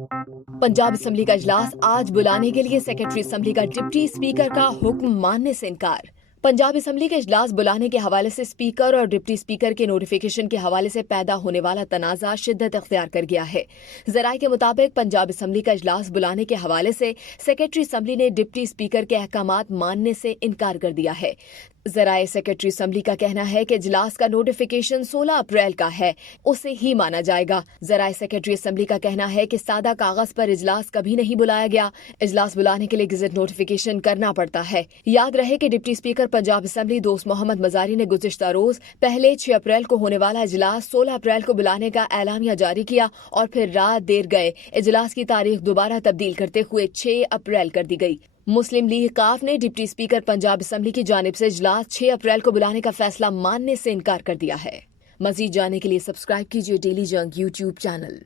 Punjab assembly का इजलास आज बुलाने के लिए सेक्रेटरी असम्बली का डिप्टी स्पीकर का हुक्म मानने से इनकार। पंजाब असम्बली के इजलास बुलाने के हवाले से स्पीकर और डिप्टी स्पीकर के नोटिफिकेशन के हवाले से पैदा होने वाला तनाज़ा शिद्दत अख्तियार कर गया है। ज़राए के मुताबिक पंजाब असम्बली का इजलास बुलाने के हवाले से सेक्रेटरी असम्बली ने डिप्टी स्पीकर के अहकामात मानने से इनकार कर दिया है। ज़राए सेक्रेटरी असम्बली का कहना है कि इजलास का नोटिफिकेशन 16 अप्रैल का है, उसे ही माना जाएगा। ज़राए सेक्रेटरी असम्बली का कहना है कि सादा कागज पर इजलास कभी नहीं बुलाया गया, इजलास बुलाने के लिए गज़ट नोटिफिकेशन करना पड़ता है। याद रहे कि डिप्टी स्पीकर पंजाब असम्बली दोस्त मोहम्मद मजारी ने गुज़िश्ता रोज पहले 6 अप्रैल को होने वाला इजलास 16 अप्रैल को बुलाने का एलामिया जारी किया और फिर रात देर गए इजलास की तारीख दोबारा तब्दील करते हुए 6 अप्रैल कर दी गई। मुस्लिम लीग काफ ने डिप्टी स्पीकर पंजाब असम्बली की जानिब से इजलास 6 अप्रैल को बुलाने का फैसला मानने से इनकार कर दिया है। मजीद जानने के लिए सब्सक्राइब कीजिए डेली जंग यूट्यूब चैनल।